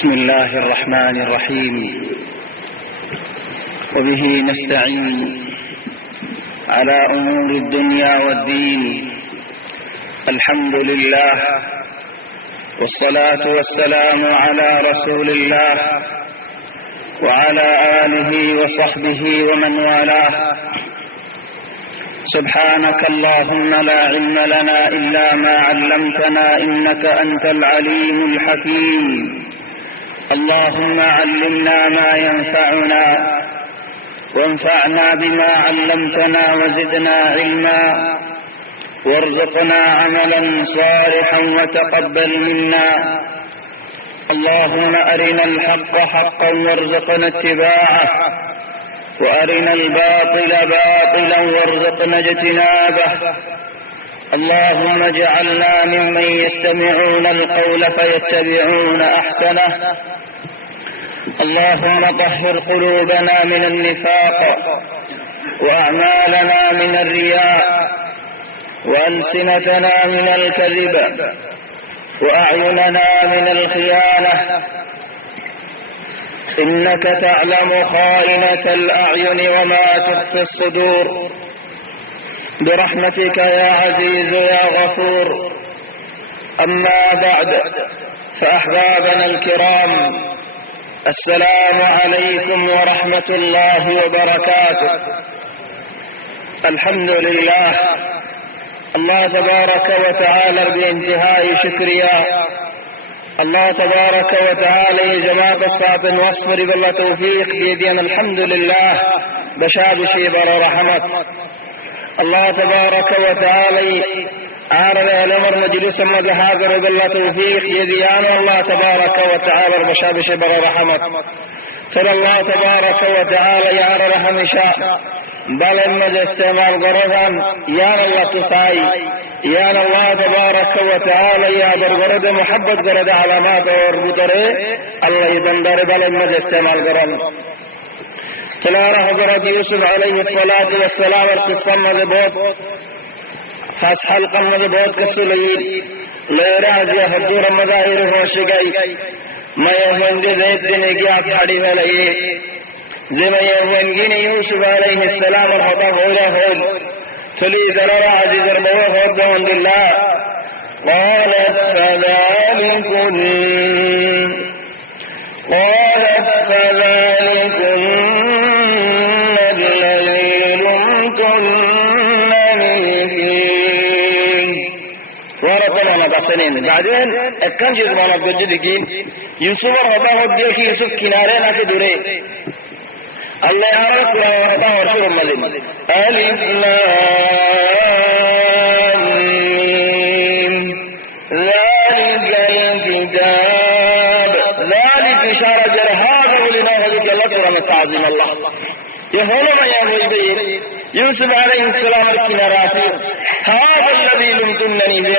بسم الله الرحمن الرحيم وبه نستعين على أمور الدنيا والدين. الحمد لله والصلاة والسلام على رسول الله وعلى آله وصحبه ومن والاه. سبحانك اللهم لا علم لنا إلا ما علمتنا إنك أنت العليم الحكيم. اللهم علمنا ما ينفعنا وانفعنا بما علمتنا وزدنا علما وارزقنا عملا صالحا وتقبل منا. اللهم أرنا الحق حقا وارزقنا اتباعه وأرنا الباطل باطلا وارزقنا اجتنابه. اللهم اجعلنا ممن يستمعون القول فيتبعون أحسنه. اللهم طهر قلوبنا من النفاق وأعمالنا من الرياء وألسنتنا من الكذب وأعيننا من الخيانة. إنك تعلم خائنة الأعين وما تخفي الصدور. برحمتك يا عزيز يا غفور. أما بعد، فأحبابنا الكرام، السلام عليكم ورحمة الله وبركاته. الحمد لله، الله تبارك وتعالى بانتهاء شكريا. الله تبارك وتعالى يا جماعة الصاطن واصبر بالله توفيق بيدينا. الحمد لله بشاب شيبر ورحمت. الله تبارك وتعالى عارض الأمر مجلس مزحازر بالله توفيق يديان. الله تبارك وتعالى بشاب شيبر ورحمت. صلى الله تبارك وتعالى يا رحم شاء بل المج استعمال غرضان يا الله تصاي يا الله تبارك وتعالى يا برغرد محبت غرض علامات اور بطره الله يدندر بل المج استعمال غرض. تلانا حضرت یوسف علیہ الصلاة والسلام القصہ مجھے بہت خاص حلقہ مجھے بہت قصہ لئی لیراز یا حضور مظاہر ہوش گئی. میں یہوندی زید دینے کی آپ حڑی میں لئی زی میں یہوندی نے یوسف علیہ السلام الحطہ ہولا ہول تلی ذرار عزیز رموہ خود زہند اللہ قالت فذالکن بعدين كان جزء من الجديد يوسف رضاه الله يوسف كنارة ناس دوره الله يعرف رضاه ورسول ملهم ألف لام ميم ذلك الكتاب ذلك إشارة جرهاد ولناه جل قرآن تعظيم الله يهون ما يهوي به يوسف عليه السلام كنارة هذا الذي لمتنني به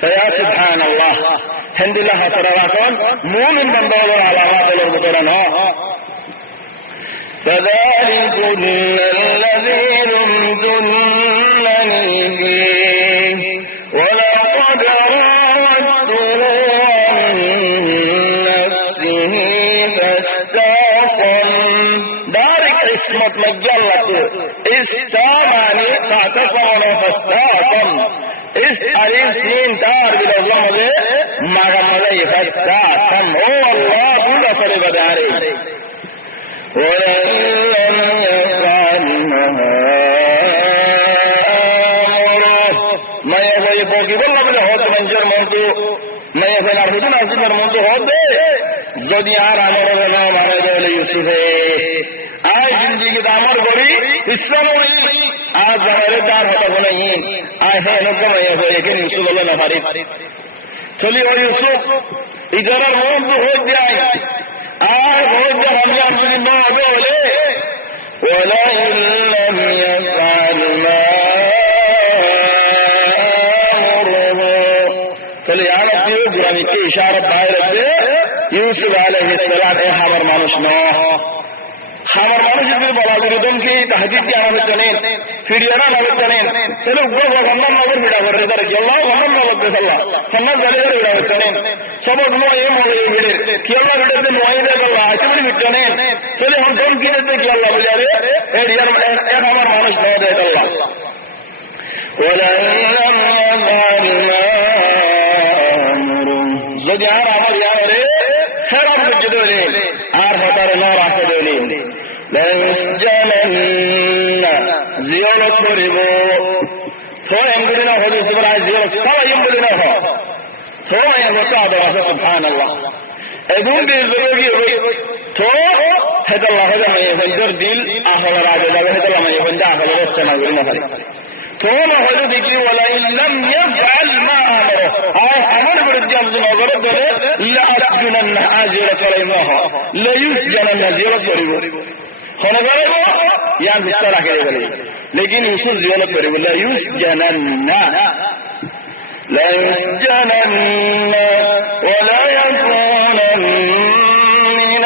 فيا سبحان الله হেন্দিল্লা হাসরা রাখন মুমিন বান্দাদের আলামাতের ভিতরে না فذلكم الذي لمتنني فيه ولقد راودته عن نفسه فاستعصم دارك اسمت مجلته استعماني فاعتصمنا فاستعصم اس عليم سنين تار بالله ملي ما غملي فاستعصم هو الله كل صلب داري ولئن لم يفعل ما آمره ما يفعل بوكي والله بله هوت منجر موضو ما يفعل عبدون عزيزر موضو هوت যদি আর আমার না মানে বলে ইউসুফে আজ জিন্দগি আমার করি ইসলাম আজ আমারে তার হতা বলে আয় হে লোক মায়া হয়ে গেল ইউসুফ বলে না পারি চলি ও ইউসুফ ইজারার মন তো হয়ে যায় আর বহুত আমি যদি না হবে বলে ولئن لم يفعل ما آمره চলে আর আপনি গুরামিকে ইশারা বাইরে দিয়ে ইউসুফ আলাইহিস সালাম এ হামার মানুষ না হামার মানুষ যদি বলা বিরোধন কি তাহজিদ কি আমাদের জানেন ফিরিয়ানা আমাদের জানেন তাহলে উপর ভগবান নগর ভিড়া করে তারা আল্লাহ ভগবান নগর বেসাল্লাহ সন্ন্যাস জানে করে ভিড়া জানেন সবক নয় এ মনে ভিড়ে কি আল্লাহ ভিড়ে নয় দে আল্লাহ আছে বলে ভিড় জানেন তাহলে হন কোন কি দে কি আল্লাহ বলে আরে এ রিয়ার এক আমার মানুষ নয় দে আল্লাহ ولئن لم يفعل ما যদি আর আমার ইয়ারে ফেরাম করতে দেবে আর হতার না রাখতে দেবে জিয়ারত করিব তো এমগুলি না হলে সুবরা জিয়ারত সবাই এমগুলি না হয় তো এই কথা আদর আছে সুবহানাল্লাহ এগুন দিয়ে জরুরি তো হেদাল্লাহ জানে বন্ধুর দিল আহলা রাজা যাবে হেদাল্লাহ মানে বন্ধু আহলা রাস্তা না বলে না পারে তো না হলো দেখি ওয়ালা ইল্লাম ইয়াফআল মা আমর আর আমার বিরুদ্ধে যদি নজর ধরে লা আসজুনান্না আজরা করাইমাহ লা ইউসজানান্না জিয়ারত করিব হনে করিব ইয়ান বিস্তার রাখে বলে লেকিন ইউসুফ জিয়ারত করিব লা ইউসজানান্না لا يسجنن ولا يكونن من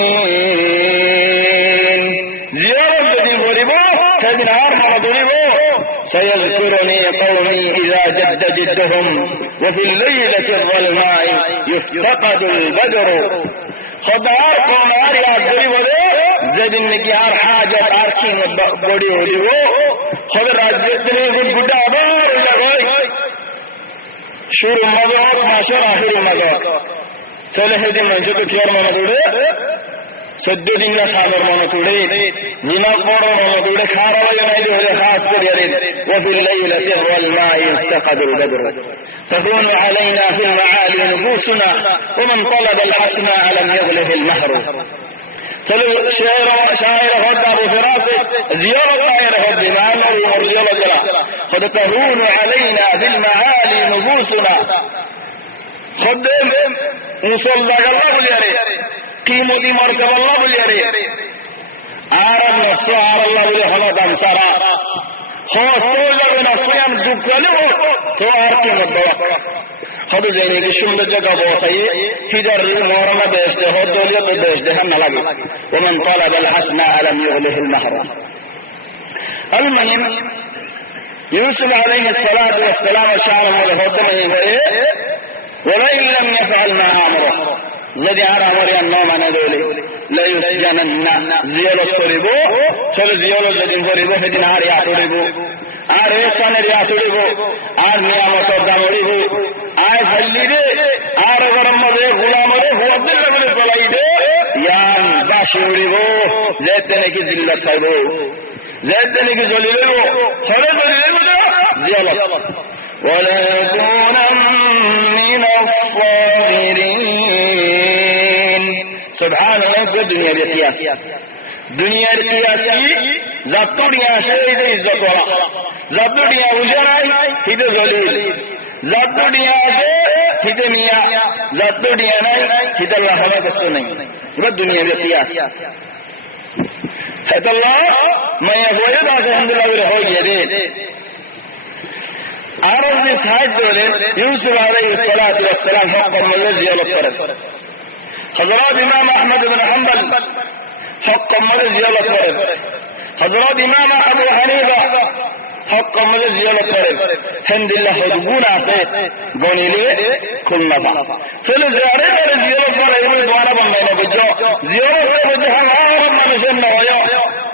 الصاغرين زيارة الذي ضربوه كبنار ما ضربوه سيذكرني قومي إذا جد جدهم وفي الليلة الظلماء يفتقد البدر خدار قومار ياد ضربوه زد النكي هار حاجة عرشين بڑی ہوئی وہ خود راجتنی خود گڈا بار لگوئی شروع مزور ماشر آخر مزور چلے ہے دی منشو تو کیار مانا دوڑے سدو دنگا سامر مانا دوڑے نینا پوڑا مانا دوڑے کھارا وی نائی دوڑے خاص کر یارید وفی الليلة والماء يفتقد البدر تكون علينا في المعالي نفوسنا ومن طلب الحسناء لم يغله النهر چلو شاعر خود ابو فراس زيارة شاعر خود دمان اور زيارة جلا خود تهون علينا بالمعالي نفوسنا خود مصل ذاك الله بلياري قيمو دي مركب الله بلياري عارب نفسه عار الله بلي خلط انصارا خوص توجه بنفسيان دكانه تو عاركي مدوق خود زینی کی شمد جگہ بوسائی ہدر مورنا بیشتے ہو دولیت بیشتے ہم نہ لگے ومن طلب الحسناء لم يغله النهر المهم يوسف عليه الصلاة والسلام شعر ملهوت من ولئن لم يفعل ما آمره زدی آر آمری النوم ندولی لا يسجنن زیالو سوریبو چل زیالو زدین سوریبو فدین آر یاتوریبو আর স্থানের আসুড়িব আর নিয়ামতের দাম উড়িব আর ফল্লিবে আর গরম মধ্যে গোলামরে হুয়াদের বলে চলাইবে ইয়ান বাসি উড়িব যেতে নাকি জিল্লা সাইব যেতে নাকি জ্বলি দেব হলে জ্বলি দেব জিয়ালত ولا يكون من الصاغرين سبحان الله الدنيا بقياس দুনিয়ার কিয়াসি যতডিয়া সেইতে ইজ্জত ওলা যতডিয়া উজারাই হিতে জলিল যতডিয়া আছে হিতে মিয়া যতডিয়া নাই হিতে আল্লাহ হওয়া কিছু নাই এবার দুনিয়ার কিয়াস হেতাল্লাহ মায়া হয়ে তো আলহামদুলিল্লাহ হয়ে গিয়ে দে আর যে সাহায্য হলেন ইউসুফ আলাইহিস সালাতু ওয়াস সালাম হক কমলে জিয়ারত করেন হযরত ইমাম আহমদ ইবনে হাম্বল হক কমলে জিয়ারত করেন হযরত ইমাম আবু হানিফা হক কমলে জিয়ারত করেন আলহামদুলিল্লাহ গুণ আছে গনিলে খুলনা চলে যারে যারে জিয়ারত করে এই দোয়ারা বন্ধ না বুঝছো জিয়ারত করে বুঝছো হাজার মানুষের নয়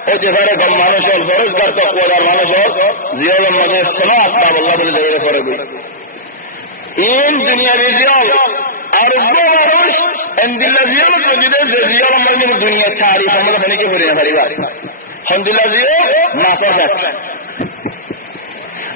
ও যে ঘরে কম মানুষ হল ফরজগার তকওয়াদার মানুষ হল জিয়ারত মধ্যে কোনো আসবাব আল্লাহ বলে জায়গা করে বই ইন দুনিয়া জিয়ারত আর মানুষ আলহামদুলিল্লাহ জিয়ারত মধ্যে যে জিয়ারত মধ্যে দুনিয়া তারিফ আমরা মানে কি করি না পারিবা আলহামদুলিল্লাহ জিয়ারত নাসা যাচ্ছে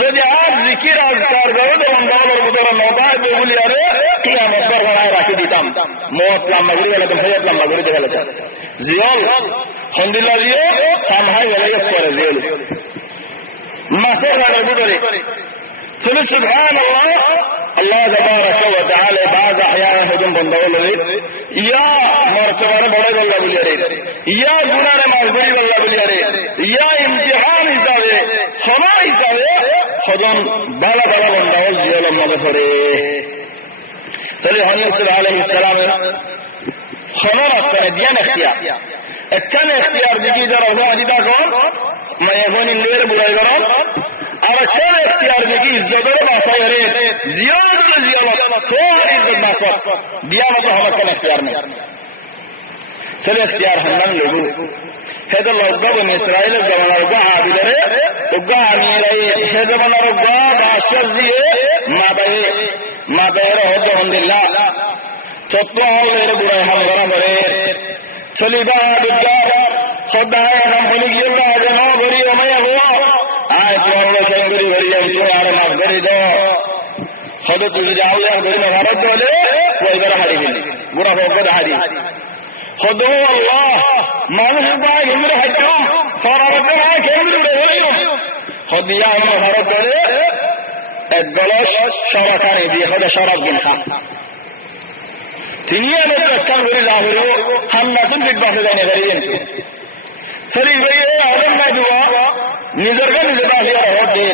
যদি আজ জিকির আজকার করে তো বন্দাওয়ালের ভিতরে নবায় বেগুলি আরে কিয়ামত পর বানায় রাখি দিতাম মত লম্বা করে গেলে ফেরত লম্বা করে দিয়ে গেল জিয়ল আলহামদুলিল্লাহ জিয়ে সামহাই গেলে করে জিয়ল মাসের গানের ভিতরে তুমি সুবহানাল্লাহ আল্লাহ তাবারাক ওয়া তাআলা বাজ আহয়ানা হুজুম বন্দাওয়ালে ইয়া মরতবারে বড় গল্লা বলি আরে ইয়া গুনারে মাফ করি গল্লা বলি আরে ইয়া ইমতিহান হিসাবে ক্ষমা হিসাবে হজম বালা বালা বন্দাওয়াল জিয়লের মধ্যে পড়ে চলে ইউসুফ আলাইহিস সালামের ক্ষমার আস্তানে দিয়ান এখতিয়ার একখানে এখতিয়ার দিকে যারা হলো আজিদা কর মানে এখন ইন্ডিয়ার বুড়াই করো আর একখানে এখতিয়ার দিকে ইজ্জতের বাসায় রে জিয়ারত তোর ইজ্জত বাসা দিয়া মতো হওয়ার কোনো এখতিয়ার নেই চলে এখতিয়ার হান্নান লোগু هذا الأرقام من إسرائيل الزمان أرقاها بدره أرقاها نيري هذا من أرقاها بعشر زيه ما بيره هده عند الله تطلع الله ربنا حمدنا بره سليبها بالجارة خدها هم بلغي الله جنوه بري وما يهوى آية والله كان بري يمسوه على ما بري دو خدو تجي الله بري مغارد دولي وإذا حدي بلي برا فوقد حدي خذوا الله ما نحبها يمر حجهم فرابطها كيمر رهيهم خذ يا عمر فرد عليه الجلاش شركاني دي خذ شرف جنخا تنيا نتذكر غير ظاهره هم نسم بيتباس جانے غريين سري بھئی عالم میں دعا نظر کا نظر آخر رہت دے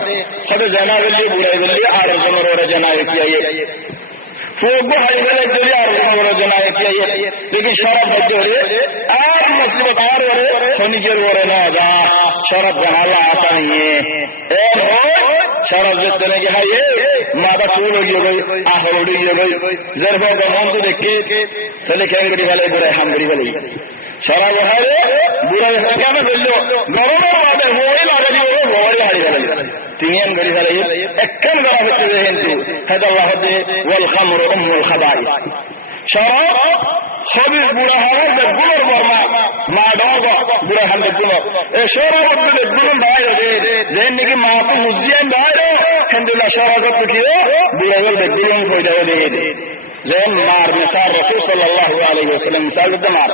خذ جناب اللي بورا دلی عارض مرور جناب کیا فوقو حیبل جلی عارض مرور جناب کیا لیکن شرف بچے ہو رہے آپ مصیبت آر ہو رہے خونی جر ہو رہے نا شرف جنالا آتا نہیں ہے اے ہو شرف جتنے کے ہے مادہ پھول ہوگی ہوگئی آخر ہوگی ہوگئی ضرفوں کا مون تو دیکھ کے چلے کھینگری والے برے ہم بری والے شرف ہے برے کیا میں بلو گھروں والے ہوئی لاغا جی ہوئی ہاری والے تینین بری والے اکن ذرا بچے ہیں تو حد اللہ دے والخمر ام الخبائث شراب خبيث بولا هذا بقول برما ما دوغا بولا هم بقول شراب بقول بايو زين نيجي ما في مزيان بايو الحمد لله شراب بقول بولا بقول كوي ده زين مار مثال رسول صلى الله عليه وسلم مثال الدمار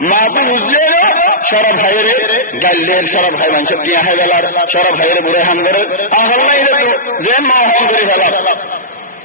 ما في مزيان شراب خير قال لي شراب خير من شبيا هذا شراب خير بولا هم غير الله يده زين ما هم غير هذا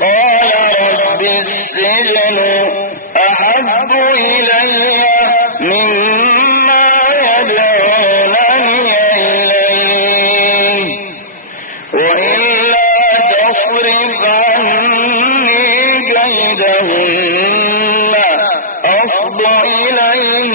قال رب السجن أحب إلي مما يدعونني إليه وإلا تصرف عني كيدهن أصب إليهن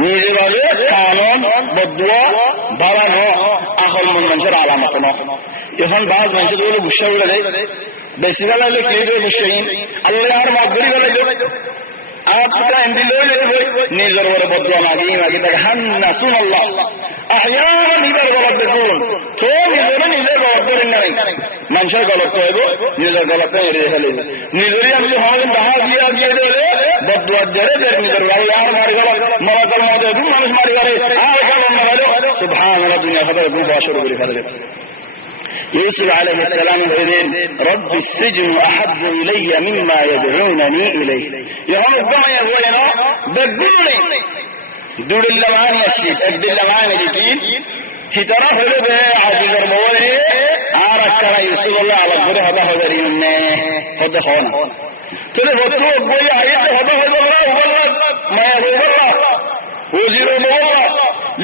নিজে ভাবে কানন বদুয়া বাড়ানো আকল মন মানুষের আলামত ন। এখন বাজ মানুষের বলে গুসা উড়ে দেয়, বেশি বেলা হলে কে দেয় গুসাইন আল্লাহ আর মাগরি বেলা আপনারা এমনি লই নিজের বলে বদুয়া মাগি মাগি তাকে হান্না শুন আল্লাহ আহয়ান নিজের গলত দেখুন তো নিজের গলত ধরেন নাই মানুষের গলত হইব নিজের গলত এড়িয়ে ফেলিব নিজেরই আমি হবেন বাহা দিয়ে দিয়ে দেবে বদুয়া ধরে নিজের আল্লাহ আর মারি গেল মরাকাল মধ্যে মানুষ মারি গেলে আর গেল না হলো সুবহানাল্লাহ দুনিয়া খবর গুবা শুরু করে ফেলে। يوسف عليه السلام يقول رب السجن أحب إلي مما يدعونني إليه. يقول كما يقول أنا بقولي دور اللمان يشيد أبد اللمان يجيب في طرف له عزيز المولى عارك كرا يوسف الله على الجره هذا هو منه هذا خونه تلي فتو بقولي عيد هذا هو الله ما يقول الله وزير المولى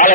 على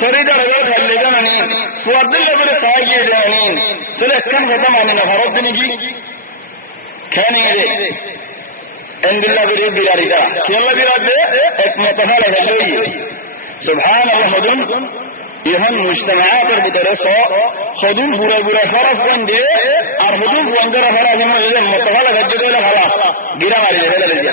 فريدة رجال خليجانني فوضل لبره سايجي جاني ترى اسكان ختم علينا فرد نيجي كان يجي عند الله بريء بيراريدا كيلا بيرادة اسمه تفعله هلوي سبحان الله مدن يهون مجتمعات بدرسة خدوم برا برا فرق بندي أرهدوم بندر فرق من متفعله هجده له خلاص بيرا ماري ده لجيا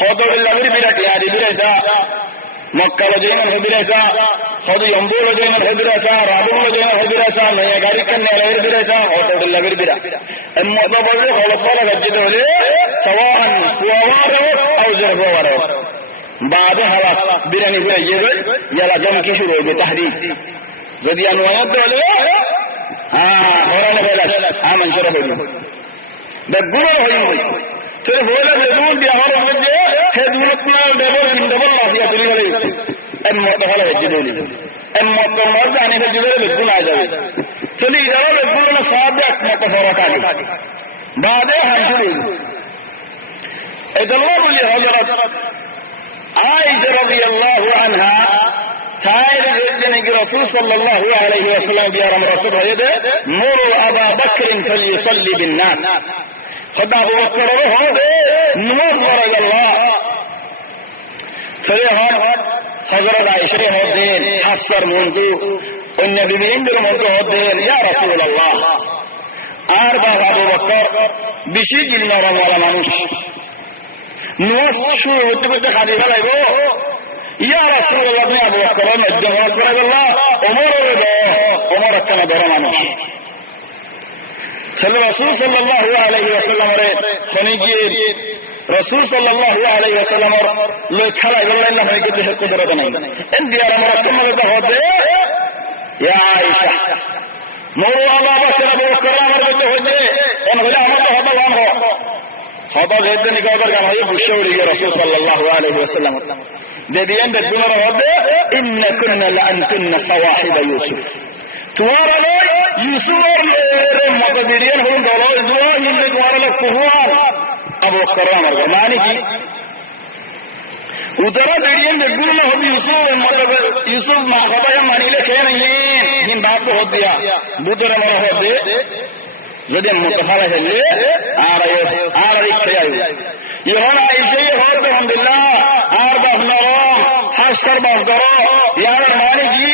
خدوا الله بريء بيراتي هذه بيرسا مكة لجينا الهدرسا خذوا ينبو لجينا الهدرسا رابو لجينا الهدرسا نيا غاري كن على الهدرسا خذوا الله بربرا المعتبر خلص ولا بجده ليه سواء فواره أو زرفواره بعد خلاص براني في الجبل يلا جم كيشوا بتحريك جدي أنواعات ده هرانا بلاش من شربه بقوله هينوي ترى بولا بدون دي أمر وجه هدولتنا دبل من دبل لا فيها تري ولا أم مطهلا بجدولي أم مطهلا يعني بجدولي بدون عجاب تري إذا بدون صادق مطهلا كذي بعده هنشوفه إذا الله بلي حضرت عائشة رضي الله عنها تعالى جدنا رسول صلى الله عليه وسلم بيرم رسول هيدا مروا أبا بكر فليصلي بالناس خدا ابو بکر ہو دے نماز پڑھ اللہ چلے حضرت عائشہ ہو دے حفصہ منذ ان بیویین در منذ ہو دے یا رسول اللہ اربع ابو بکر বেশি জিন্নার ওয়ালা মানুষ নমাজ শুরু হতে হতে হাজির হইবো ইয়া রাসূলুল্লাহ তুমি আবু বকর মধ্যে নামাজ পড়াই আল্লাহ ওমর একটা বড় মানুষ رسول صلى الله عليه وسلم خنيجير رسول صلى الله عليه وسلم لو خلا الله الله هيك ده قدرت نہیں ان ديار مركم ده هده يا عائشة مورو ابا بكر ابو بكر امر ده هده ان هدا امر ده هده وان هو هذا زيد نے کہا کہ ہمیں بشوری رسول صلى الله عليه وسلم دے دین ده دنر هده ان كنا لانتن صواحب يوسف تمہارا لوگ یوسف اور مقدرین ہوں دولو ادوا ہند تمہارا لوگ کہوان ابو بکر عمر معنی کی ادھر بیڑین میں گل ہو یوسف ما خدا یا مانی لے کہ نہیں ہن بات ہو دیا بدر مر ہو دے যদি মুতাফালা হলে আর রিক্সায় ইহন আইসে হো তো আলহামদুলিল্লাহ আর বাহনারো হাসর বাহদরো ইয়ার মানে কি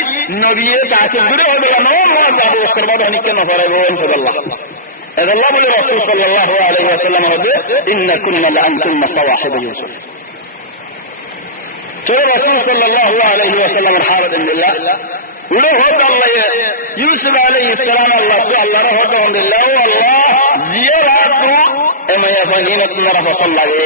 নবী তাকে দূরে হবে না না যাবো করবা তো নিকে না পারে বলেন আল্লাহ আল্লাহ বলে রাসূল সাল্লাল্লাহু আলাইহি ওয়াসাল্লাম হবে ইন্না কুননা লাআনতুম সাওয়াহিব ইউসুফ তো রাসূল সাল্লাল্লাহু আলাইহি ওয়াসাল্লাম হারাদ বিল্লাহ উড়ে হত আল্লাহ ইউসুফ আলাইহিস সালাম আল্লাহ তো আল্লাহর হত আলহামদুলিল্লাহ আল্লাহ জিয়ারাতু এমায়া ফাহিনা তোমার ফসল লাগে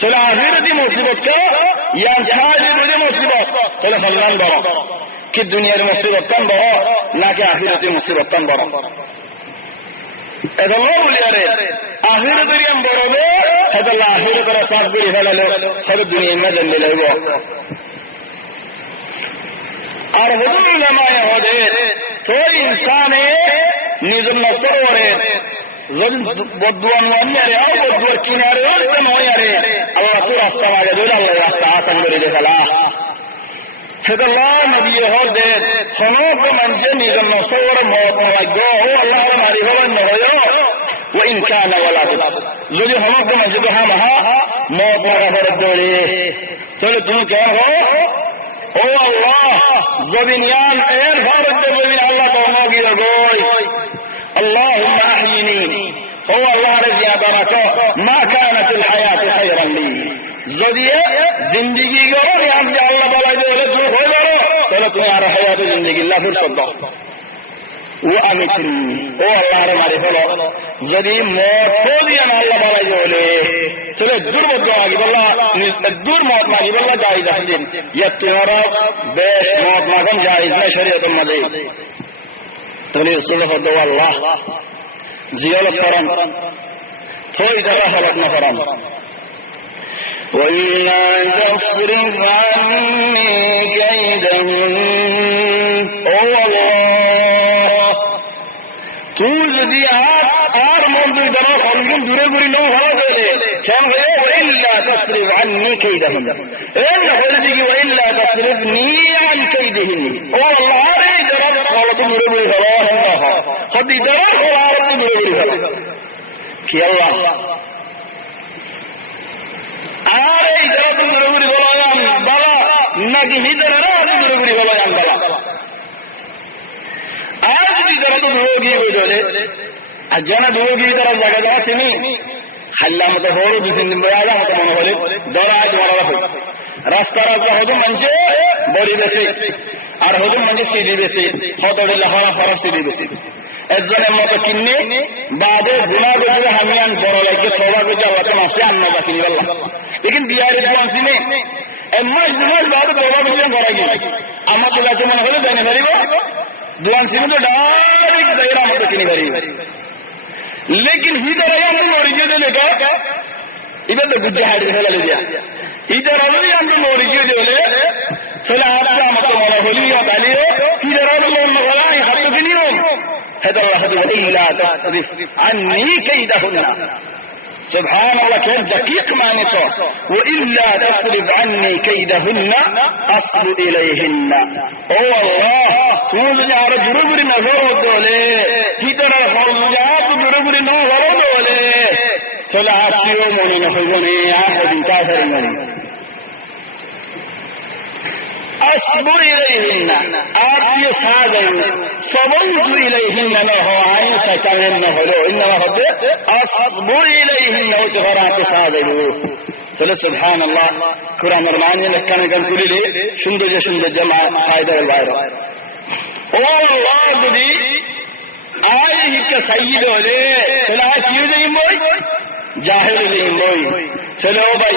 চলে আখিরাতি মুসিবত কে ইয়ান ছাড়ে বুঝে মুসিবত চলে ফললাম বড় কি দুনিয়ার মুসিবত কান বড় নাকি আখিরাতি মুসিবত কান বড় এজন্য বলি আরে আখিরাতের ইয়ান বড় হবে তাহলে আখিরাতের সাথ করে ফেলালো তাহলে দুনিয়ার মধ্যে মিলাইব আর হুজুর উলামায়ে ওদের তো ইনসানে নিজের নসরে যদি বদুয়া নয়ারে আর বদুয়া কিনারে আর নয়ারে আল্লাহ তো রাস্তা মাঝে দিল আল্লাহ রাস্তা আসান করে দেখালা সেদল্লাহ নবী হদের সমগ্র মানুষের নিজের নসরে মহাভাগ্য ও আল্লাহর মারি হবেন নয় ও ইনকান ওয়ালা যদি সমগ্র মানুষ তো হা মহা মহাভাগ্য দৌড়ে তাহলে তুমি কেন হো ও আল্লাহ জমিন ইয়ান এর ভারত জমিন আল্লাহ তো গিয়ে গই اللهم احيني هو الله رضي برك ما كانت الحياه خيرا لي যদিও জিন্দেগি গো আমি আল্লাহ বলাই দেলে তুমি হই বড় চলো তুমি আর হায়াতে জিন্দেগি আল্লাহ ফুরসত দাও ও আমি ও আল্লাহর মারি হলো যদি মত দিয়ে আল্লাহ বলাই দেলে চলো দুর্বদ লাগি বললা দূর মত লাগি বললা জায়েজ আছে ইয়া তোমারা বেশ মত মাগন জায়েজ না শরীয়তের মধ্যে তলে সুলহ দো আল্লাহ জিয়ালত করেন থই দ্বারা হলত না করেন ওয়াইলা তাসরিফ আন্নি কাইদাহুন ও আল্লাহ তুই যদি আর মন্দির দ্বারা অন্য দূরে দূরে ন ভালো করে কেন হয়ে ওয়াইলা তাসরিফ আন্নি কাইদাহুন এর হলে দিকে ওয়াইলা তাসরিফনি আন কাইদিহিন ও আল্লাহ রে দ্বারা ভালো দূরে দূরে ভালো সদি দ্বারা আর দূরে দূরে ভালো কি আল্লাহ আর এই দ্বারা দূরে দূরে ভালো বাবা নাকি ভিতরে না দূরে দূরে ভালো বাবা আর যদি যারা তো দূরে গিয়ে হয়ে চলে আর যারা দূরে গিয়ে তারা জায়গা যাওয়া চিনি হাল্লা মতো বড় দু তিন দিন বেড়া মতো মনে হলে দরাজ মারা রাস্তা রাস্তা হতো মানুষে বড়ি বেশি আর হতো মানুষে সিঁড়ি বেশি হতো লেখারা ফরক সিঁড়ি বেশি একজনের মতো কিনে বাদে গুণা করে হামিয়ান বড় লাগে সবার বেঁচে আল্লাহ মাসে আন্না বা কিনে গেলাম লেকিন বিহারি আসি নেই মাস দু মাস বাদে বড় বেঁচে করা গিয়ে আমার তো যাতে মনে হলে জানি পারিব দুয়ান সিনে তো ডাইরেক্ট জায়গা মতো কিনে পারিব লেকিন ভিতরে আমরা নড়িয়ে দিলে এবার তো বুদ্ধি হারিয়ে ফেলা দিয়া ইদার আলোই আমরা নড়িয়ে দিলে তাহলে আজকে আমাকে মনে হলি দাঁড়িয়ে ইদার আলো অন্য বলাই হাত কিনিও هذا الله إلا تصرف عني كيدهن سبحان الله كيف دقيق ما نصر وإلا تصرف عني كيدهن أصب إليهن أو الله تقول يا رجل جربري نظر دولة هيدر الحوزات جربري نظر دولة فلا أبتيو مني نفذني أحد كافر مني أصب إليهن آتي صادر صبرت إليهن له عين سكنن له إنما هو أصب إليهن وتغرات صادر فلا سبحان الله كرام رمان كان كل لي شند جمع فائدة الوايرة الله بدي آيه كسيد ولي فلا كيوزين بوي جاهل لين بوي چلو باي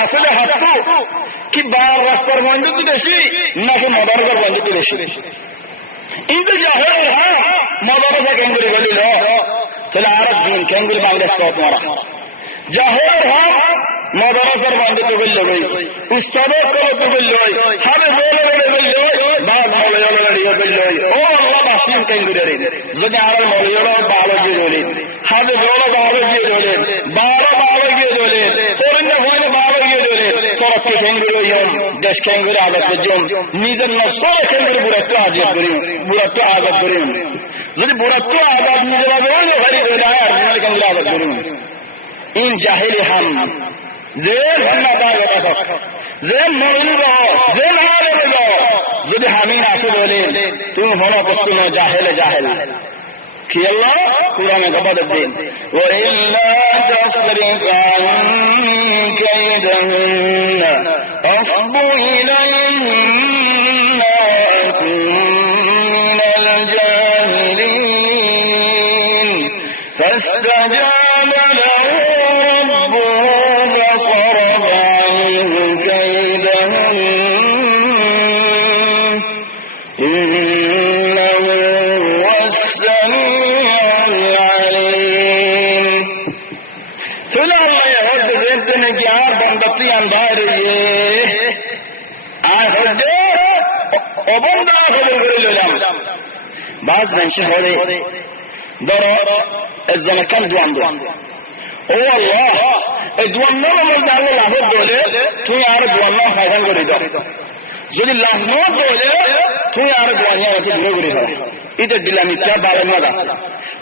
আসলে হাসতো কি বার রাস্তার বন্ধ তো বেশি নাকি মদরসার বন্ধ তো বেশি কিন্তু জাহের হ্যাঁ মদরসা কেন করে বলিল তাহলে আর দিন কেন করে বাংলাদেশ সব মারা জাহেল হক মাদ্রাসার বান্ধে তো বলল ভাই উস্তাদের করে তো বলল হাবে বলে বলল বাস মলে লড়িয়ে বলল ও আল্লাহ বাসিন কেন করে যদি আর মলে ভালো গিয়ে ধরে হাবে বলে ভালো গিয়ে ধরে 12 গিয়ে ধরে তোরনা ভয় ভালো গিয়ে ধরে সরকে কেঙ্গুরে ইয়ম দেশ কেঙ্গুরে আজাদ করজম নিজের নসর কেঙ্গুরে বুড়াত্ব আজাদ করি বুড়াত্ব আজাদ করি যদি বুড়াত্ব আজাদ নিজের আজাদ হলে ভারী হয়ে যায় আর নিজের কেঙ্গুরে আজাদ করি ইন জাহিলি হাম যে ভান্না দায় কথা যে মরিব যে না রইব যদি হামিন আসে বলে তুমি মনে করছো না জাহেলে জাহেল কি আল্লাহ কুরআনে গবাদ দেন ওয়া ইল্লা তাসরিফ কাইদাহুন্না আসবু ইলাইহিন্না ওয়া কুমিনাল জাহিলিন ফাস্তাজাবা লাহু রাব্বুহু فصرف عنه كيدهن إنه هو السميع العليم فلا الله يهد زينتنا جار بندقي عن باريه آخر جه وبند آخر الغريل بعض من شهوده درى الزمكان دوان ও আল্লাহ এই দুয়ান্না মধ্যে আল্লাহ লাভ দলে তুই আর দুয়ান্না ফায়দা করে দাও যদি লাভ না দলে তুই আর দুয়ান্না আছে দূরে করে দাও এটা দিলাম ইচ্ছা বারের মধ্যে আছে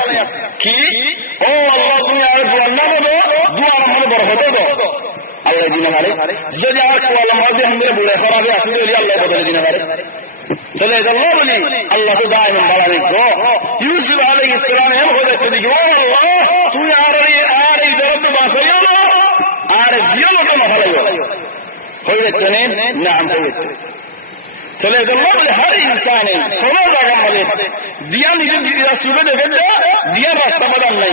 আছে কি ও আল্লাহ তুমি আর দুয়ান্না বলো দুয়ার মধ্যে বরকত দাও আল্লাহ দিনা মারে যদি আর কোয়ালা মধ্যে আমরা বলে খারাপে আছে যদি আল্লাহ বদলে দিনা মারে তাহলে আল্লাহ বলি আল্লাহ তো দায়মান বলা রেখো ইউসুফ আলাইহিস সালাম এর হয়ে যদি ও আল্লাহ তুই আর এই জগৎ বাঁচাইও না আর জিও না ভালো হয়েছে নাম হয়েছে তাহলে আল্লাহ বলে হর ইনসানে কোনো জায়গা বলে দিয়া নিজের দিদা সুবে দেখেন দিয়া রাস্তা বদল নাই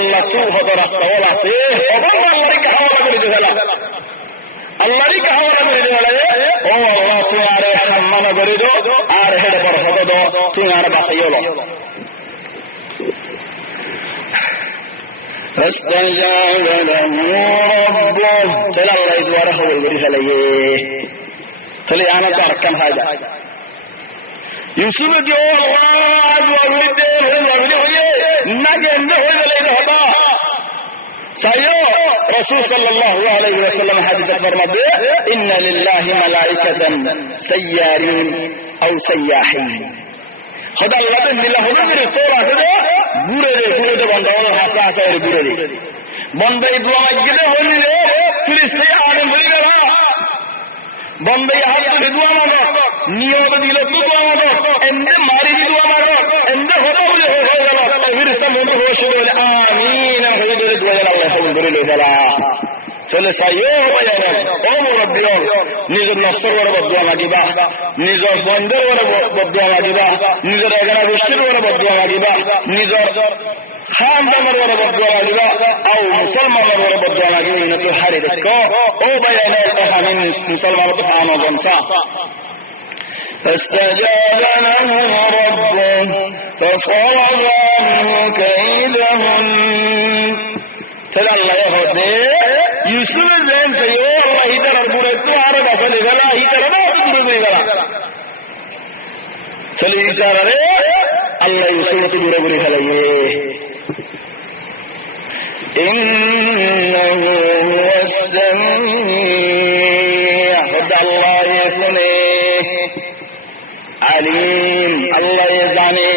আল্লাহ তো হত রাস্তা ওলা আছে অবশ্য আল্লাহকে হাওয়ালা করে দেলা আল্লাহরই হাওয়ালা করে দেওয়া ও আল্লাহ তুমি আর সম্মান করে দো আর হেড পর হতো দো তুমি আর বাঁচাইও فاستجاب له ربه تلا الله يدوار حول بريخليه تلي أنا تعركم هذا يوسف جو الله دعا بريده هو بريه نجم به لين هذا سيو رسول صلى الله عليه وسلم حديث فرماته إن لله ملائكة سيارين أو سياحين خدا الله نے ملا ہونا کہ رسول ہے برے دے بندہ ہاسا ہاسا ہے برے دے بندے دعا کیتے ہونے لے پھر سے آنے مری گلا بندے ہاتھ سے دعا مانگو نیت دل سے دعا مانگو اندے ماری دی دعا مانگو اندے ہوتا ہو گلا پھر سے من ہوش بول آمین ہو دے دعا اللہ قبول کرے لے گلا চলে সাইও বায়ারে ও মুরব্বিও নিজের নফসের উপর বদদুয়া লাগিবা নিজের বন্ধের উপর বদদুয়া লাগিবা নিজের এগারা গোষ্ঠীর উপর বদদুয়া লাগিবা নিজের খানদানের উপর বদদুয়া লাগিবা আও মুসলমানের উপর বদদুয়া লাগিবা ইনতো হারি দেখো ও বায়ারে তাহামিন মুসলমানের তো আনো গনসা فاستجاب له ربه فصرف عنه كيدهن ترى الله يهدي يوسف زين سيو الله هيتر البرتو آره بسل گلا هيتر ما دور گلا چلے هيتر رے الله يوسف تو دور گلا انه هو السميع خد الله يسمع عليم الله يزاني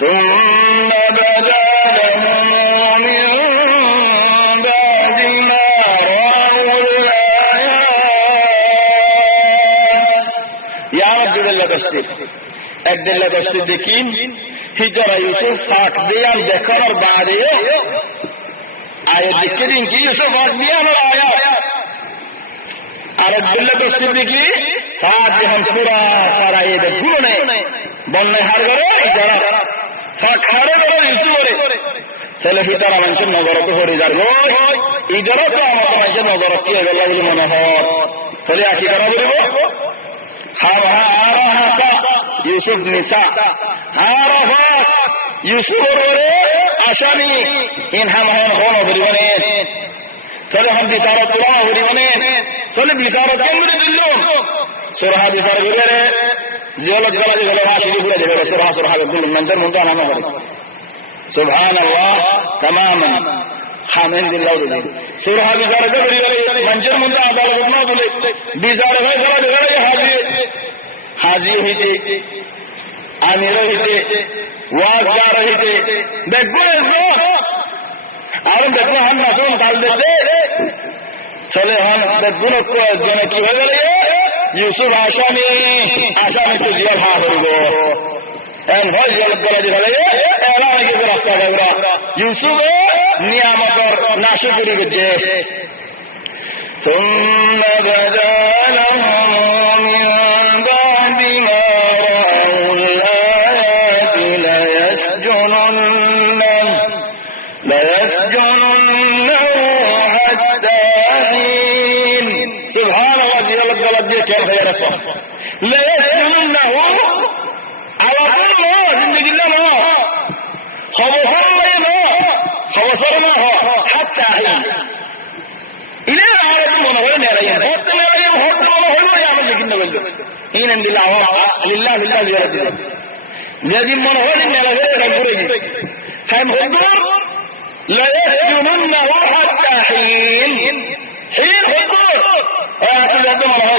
ثم بدا لهم من بعد ما رأوا الآيات يا رب جل تفسير একদিন তফসির দেখিন হিজরা ইউসুফ ফাঁক দিয়ে দেখানোর বাদেও আয়াত দেখে দিন কি ইউসুফ ফাঁক দিয়ে আমার আয়াত আর একদিন তফসির দেখি সাত যখন পুরা সারা এদের ভুলো নেই বন্যায় হার করে হিজরা ফাঁক হারে করে ইউসুফরে ছেলে হিজরা মানুষের নজরত হয়ে যাবে ইজরা তো আমার মানুষের নজরত কি হয়ে গেল বলে মনে হয় তাহলে একই করা বলব ইউসুফ নিসা ইউসুফের আসামি ইনহামহন হন হরিবনে চলে হন বিচারক তুলন হরিবনে চলে বিচারক কেন্দ্রে দিল সোরহা বিচার করে জিওলজ গলা যে গেল হাসিদি ঘুরে যাবে সোরহা সোরহা বলুন মানুষের মধ্যে আনানো করে সুবহানাল্লাহ তামামান খামেন দিল্লাহ দিলেন সোরহা বিচারক করি গেলে মানুষের মধ্যে আদালত না বলে বিচারক হয়ে গেল যে হাজি হইতে আমির হইতে ওয়াজগার হইতে দেখবো আর দেখবো হান নাচুন তাল দেখতে চলে হন দেখবো জনে কি হয়ে গেল ইউসুফ আসামি তো জিয়া ভা হইব এম হয় জিয়া বলা যে ভালো এলা হয়ে গেছে রাস্তা গাবরা ইউসুফে নিয়ামতর নাশে করে গেছে ثم بدا لهم من بعد ما رأوا الآيات ليسجننه حتى حين سبحان الله جل جلاله كيف يا رسول ليسجننه على كل ما زندگی ما خبصر ما حتى حين إلى عارض منا هو نرايم هوت نرايم هوت منا هو يا من لكن نقول إن لله لله لله يرد زادي منا هو نرايم نقولي كم حضور لا يسجننه حتى حين حضور أقول هذا منا هو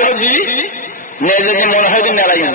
يردي نزدي منا هو نرايم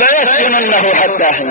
لا يسجننه حتى حين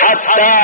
حتى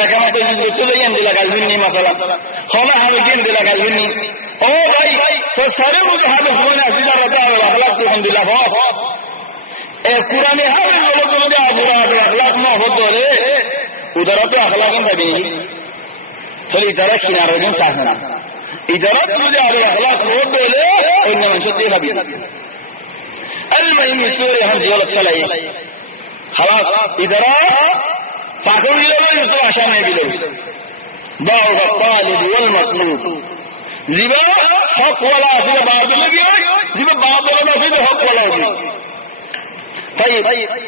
এখানে তো যুদ্ধ লইয়েন দিলা গালবিনি মাসালা খোলা হবে কেন দিলা গালবিনি ও ভাই তো সারে মুঝে হবে শুনে আসিদা রাজা আর আখলাক তো দিলা বস এ কুরআনে হবে বলে তো মুঝে আবুরা আখলাক ন হতো রে উদার তো আখলাক পাবি চলি যারা কিনারে দিন সাহনা ইদারা তো মুঝে আখলাক হতো রে অন্য মানুষ দিয়ে ভাবি المهم سوري هم زيارة سلاي خلاص ইদারা فاكون يلو يوسف عشان يبيلو ضعف الطالب والمطلوب زبا حق ولا أصير بعض اللي زبا بعض ولا أصير حق ولا أصير طيب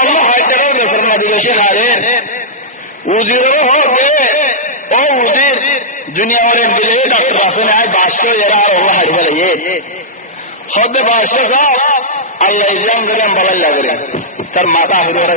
Allah haytara referma dileshe hare uziro ho de o uzir dunya wale bile doctor rasul ay basho yara Allah harwala ye khode basho sa Allah ijam garam balal lagre tar mata hirora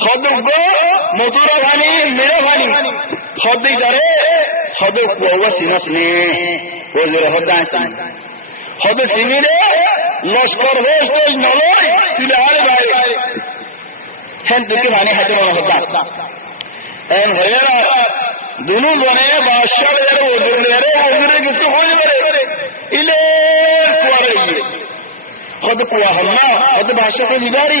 خدوگو موتورا بانی میرا بانی خدی داره خدو قوه سیناس نه وزیر خدا سین خدو سیمیره لشکر هست توی نلای سلاحی بایی هن دوکی بانی حتما خدا این غیره دونو دونه بادشاہ لیره وزیر کسی خوش بره ایله قواره خود قوه همنا خود بادشاہ کو دیداری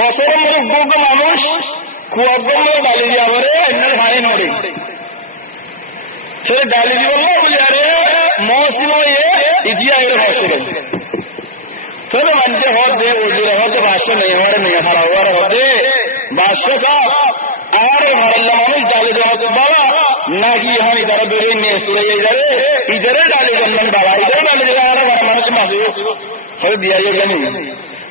বছরের মধ্যে গোগ মানুষ কুয়াগুলো ডালি দিয়া বলে এমনি ভাই নড়ে সে ডালি দিব না বলে আরে মৌসুম ইদিয়া এর বছরে তবে মানুষে হতে ওজুরে হতে ভাষা নেই হওয়ার মেয়ে হারা হওয়ার হতে বাদশাহ সাহেব আর ভারল্লা মানুষ ডালি দেওয়া বাবা নাকি এখন ইধারে বেরিয়ে নিয়ে সুরে ইধারে ডালি দেন বাবা ইধারে ডালি দেওয়া আর মানুষ মাসে হয়ে দিয়া গেল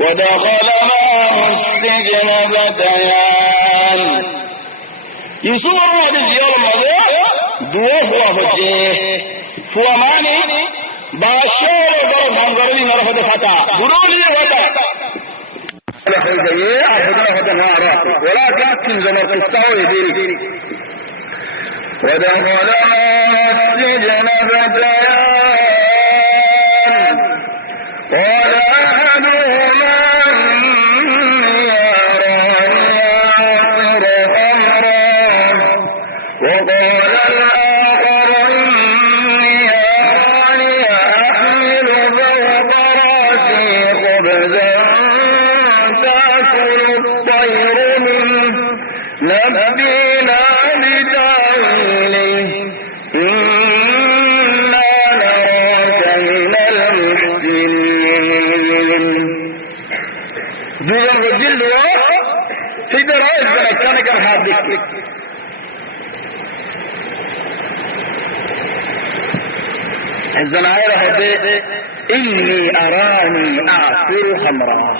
ودخل معه السجن فتيان يوسف هذا الزيار الماضي دوه هو وجه هو ماني باشر ودر بانغري نرفض فتا برولي وتا لخيجيه اخذنا هذا نارا ولا كان زمر تستوي يديري ودخل معه السجن فتيان قال أحدهما وقال الآخر إني أراني أحمل فوق رأسي خبزا تأكل الطير منه نبئنا بتأويله سيدنا رئيس كان كان حاضر الزناير هدي إني أراني أعصر خمرا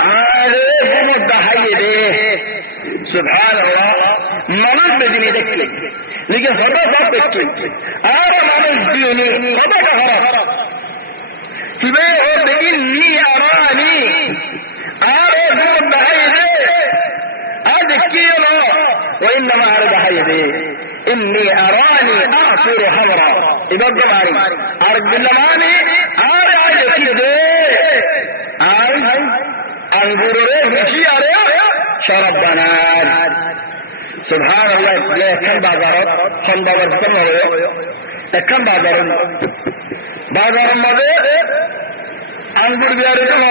عارفهم الضحية سبحان الله منال بدني دكلي لكن خطأ ضبطت أرى منال ديني خطأ خراب تبيه إني أراني عارفهم الضحية هذا كيلو وإنما أرى ضحية إني أراني أعصر خمرا يبقى معي أرد اللماني أرى كده أنظر فشي شرب بنار سبحان الله لا كم بازارات كم بازار كم كم بازار ماذا أنظر بياره تو ما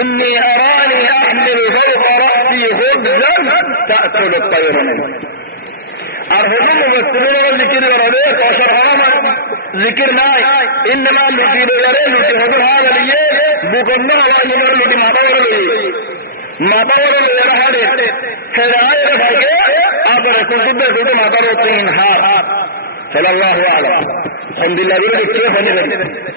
إني أراني أحمل فوق رأسي خبزا تأكل الطير منه أرهدم بالسبيل ذكر ورده وشرحنا ذكر ناي إنما لتي بغيره لتي خبر هذا ليه بكنا على يمر لتي ما طور ليه هذا فدعاء رفاقه آپ رسول صدق ما طور تين حار صلى الله عليه الحمد لله بلد كيف هنه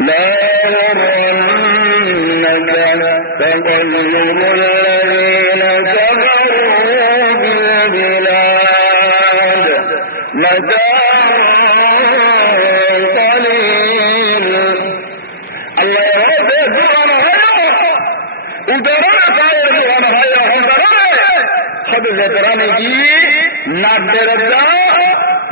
لا يغرنك تقلب الذين كفروا بالبلاد متاع قليل الله يرضى قرآن هيا ادرا خير قرآن هيا خود ذکرانی کی نادردا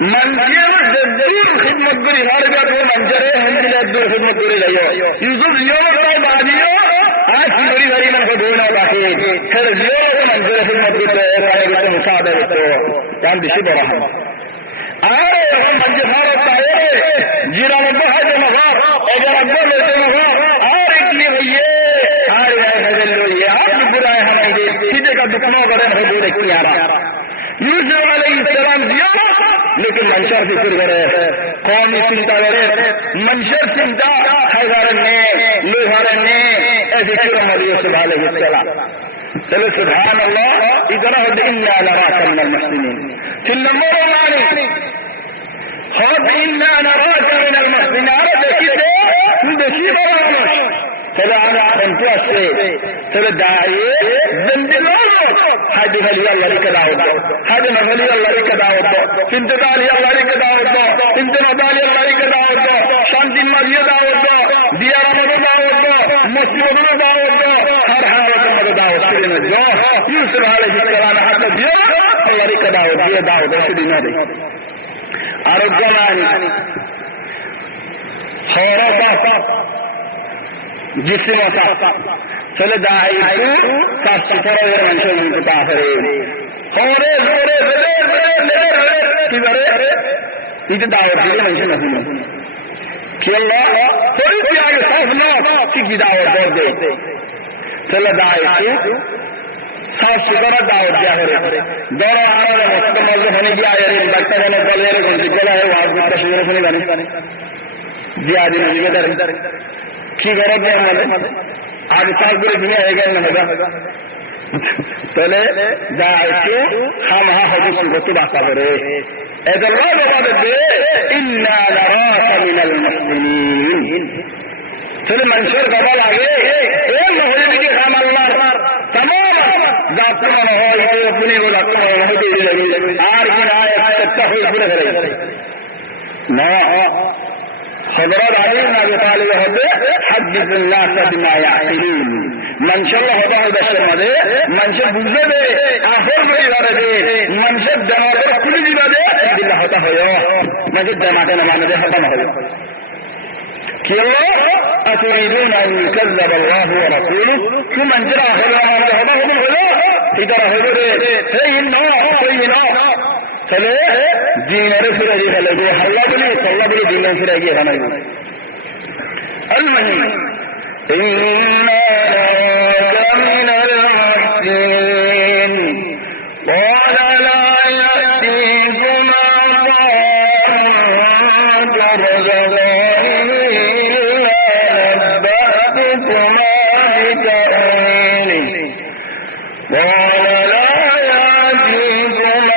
منزل دور خدمت کری ہر جگہ منظر منزل دور خدمت کری لئیو یوسف زیور تو بادیو آج کی بڑی بڑی من کو بولا باقی پھر زیور تو منزل خدمت کرتے اور آئے گا مصابہ تو جان دیشی برا آئے ہم منزل خارت آئے جیرا مبہا جو مغار اگر اگر لیتے مغار آر اکلی ہوئیے آر آئے حضل لوئیے آپ بھی برائے ہمیں گے سیدھے کا دکھنوں کریں حضور اکلی آرہا یوسف علیہ السلام دیا لیکن منشر فکر کرے قومی چنتا کرے منشر چنتا حیدارنے لوہارنے ایسے کرم علیہ یوسف علیہ السلام چلو سبحان اللہ ادھر حد انا نراک من المحسنین سلمور مانی حد انا نراک من المحسنین آرہ دیکھتے دیکھتے برامش چلو آنا انتو اسے چلو داعیے زندگانو حد ملی اللہ ری کداؤ حد ملی اللہ ری کداؤ سنتدالی اللہ ری کداؤ سنتدالی اللہ ری کداؤ شانتی مدیہ داؤ دیارہ مدد داؤ مسلموں داؤ ہر حالت مدد داؤ سرین جو یوسف علیہ السلام حد دیو اللہ ری کداؤ دیو داؤ سرین دے آروگمانی خورا جسم وصف چلے دائی تو ساس سترہ اور منشور منتقا کرے خورے زورے زدے کی برے یہ دعوت دیئے منشور نفیل کہ اللہ تھوڑی سی آگے صاف نہ کی دعوت دے چلے دائی تو صاف سترہ دعوت دیا کرے دورہ آرہ ہے مستقل موضوع ہونے کی آئے رہے ڈاکٹر ہونے پلے رہے کن سکلا ہے وہاں کتا شروع ہونے گانے زیادی نجیبے در کی غرض ہے ہمارے آج سال پورے دنیا ہے گئے نمگا پہلے داعشو ہم حدیث کو تباقا کرے اید اللہ بابت دے انا نراک من المسلمین چلے منشور قبل آگے ایک محلی کی خام اللہ تمام داکتنا ہوئی تو اپنی وہ داکتنا ہوئی لگی آرکن آئے تکتا ہوئی پورے کرے نا حضرات علی بن ابی طالب ہوتے حدث الناس بما يعقلون منشر ہوتا ہے دشمن دے منشر بوزے دے آخر بڑی بارے دے منشر جماعت کلی دیوا دے باللہ ہوتا ہویا منشر جماعت نمانے دے ختم ہویا کہ اللہ اتريدون ان يكذب الله ورسوله کہ منشر آخر نمانے ہوتا حکم ہویا ادھر حضور صحیح نو چلے دین رسول علیہ لگے اللہ بلی دین رسول علیہ ہمیں المہم اِنَّا نَرَاكَ مِنَ الْمُحْسِنِينَ قَالَ لَا يَأْتِيكُمَا طَعَامٌ تُرْزَقَانِهِ إِلَّا نَبَّأْتُكُمَا بِتَأْوِيلِهِ قَالَ لَا يَأْتِيكُمَا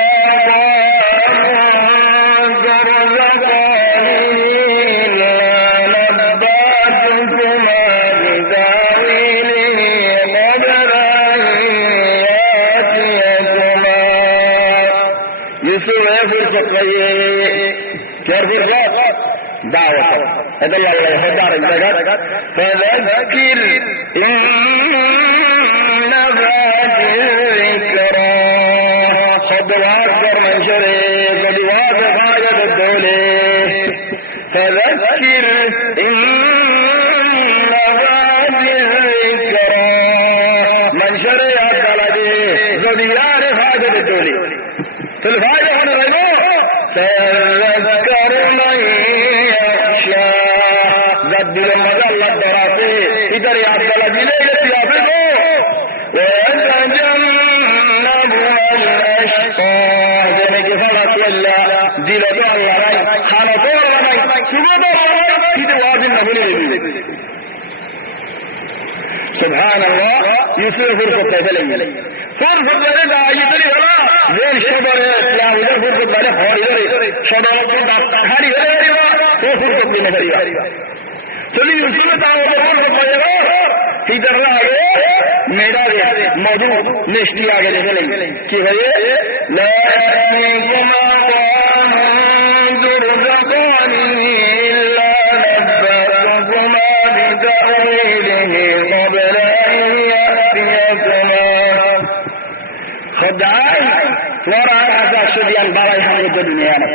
دعوة هذا الله يهدار الزجاج فذكر إن نفعت الذكرى خضوات برمنشره خضوات غاية الدولة فذكر إن نفعت الذكرى منشره الدولة خضوات غاية الدولة في الفائدة من الرجوع سيذكر من يخشى ذبل المجال الدراسي ادھر یاد کلا دلے گئے یاد کو ويتجنبها الاشقى جنہ کے فرق اللہ دل تو اللہ نہیں کھانا تو اللہ نہیں صبح تو اللہ نہیں واجب نہ بولے سبحان اللہ یوسف کو پہلے فور فر دا یتری ہلا زین شبر اسلام ادھر فور کو بڑے ہری ہری شدو کو ہری ہری وہ فور کو بھی نہیں چلی یوسف تا فور کو پہلے ادھر آگے میرا موضوع نشتی آگے دیکھ لیں کہ ہے لا یأتیکما طعام ترزقانه إلا نبأتكما بتأويله قبل أن يأتيكما خدعائی ورا ایسا شدیان بارائی ہم کو دنیا میں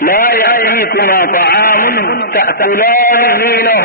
لا يأتيكما طعام تأكلانه له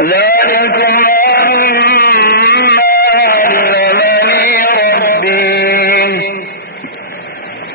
ذلكم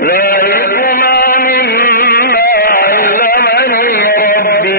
ذلكما مما علمني ربي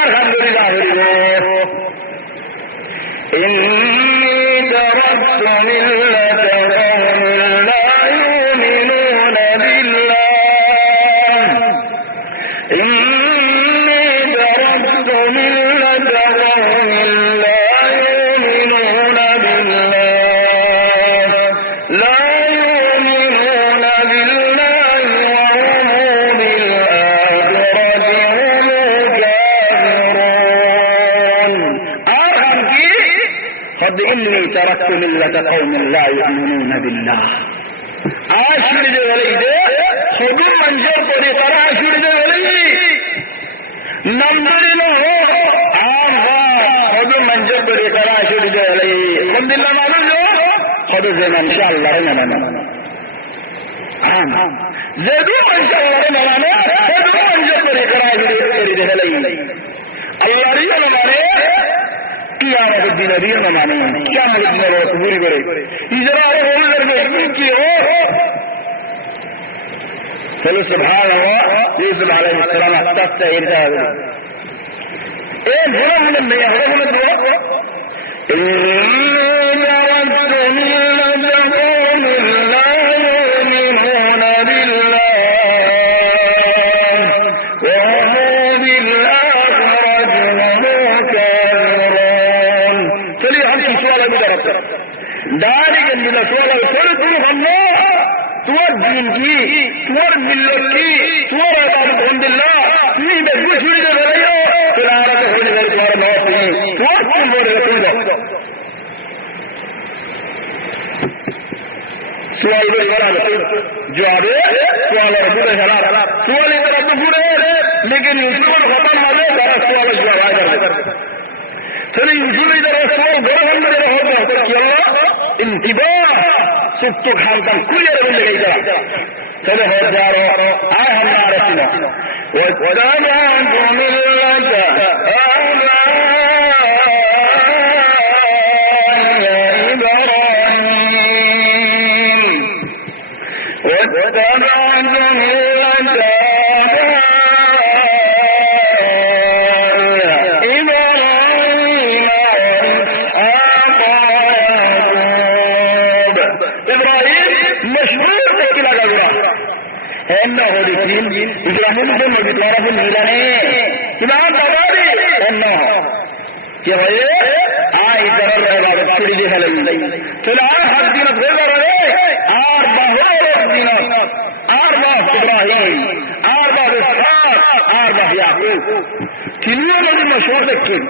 আলহামদুলিল্লাহ إني تركت ملة قوم لا يؤمنون بالله إني تركت ملة قوم لا يؤمنون بالله لا يؤمنون بالله وهم بالآخرة هم كافرون قد إني تركت ملة قوم لا يؤمنون بالله عاشر وليد خذوا منجر طريقة عاشر وليد نمبر له خذوا منجر طريقة عاشر وليد خذ الله ما له خذوا زمان إن شاء الله زيدوا إن شاء الله خذوا منجر طريقة عاشر وليد الله ريال مانے قیامت الدین ریل مانے قیامت الدین روح پوری کرے اجرا ہول کر کی ہو چلو سبحان اللہ یوسف علیہ السلام اختص ارجاء اے بھرم میں ہے دعا ان تركت ملة قوم لا يؤمنون بالله وهم بالآخرة هم كافرون چلیے ہم سوال ابھی کرتے ہیں داری کے اندر سوال کوئی تو ہم تور دین کی تور ملت کی تور عبادت الحمد للہ نہیں بس چھوڑ دے رہے ہو پھر آرات ہونے والے تمہارے موت نہیں تور کون بول رہے تم لوگ سوال بھی برابر جواب سوال رسول حلال سوال ادھر تو پورے لیکن یوسف اور ختم نہ لے سارا سوال جواب آ جائے چلیے یوسف ادھر سوال گھر اندر ہو گیا کہ اللہ انتباہ سب تو خانتم کوئی رہنے لگے ادھر چلو ہو جا رہا آئے ہمارا سنا وَاتَّبَعْتُ مِلَّةَ إبراهيم مشهور بكلا جبرا إنه هو الدين إبراهيم بن مجدوار بن ميلاني إمام تباري إنه كيف هي آي ترى عبادة كل دي هلل كلا هر دين غير أربع دين أربع إبراهيم أربع إسحاق أربع يعقوب كلهم من مشهور بكين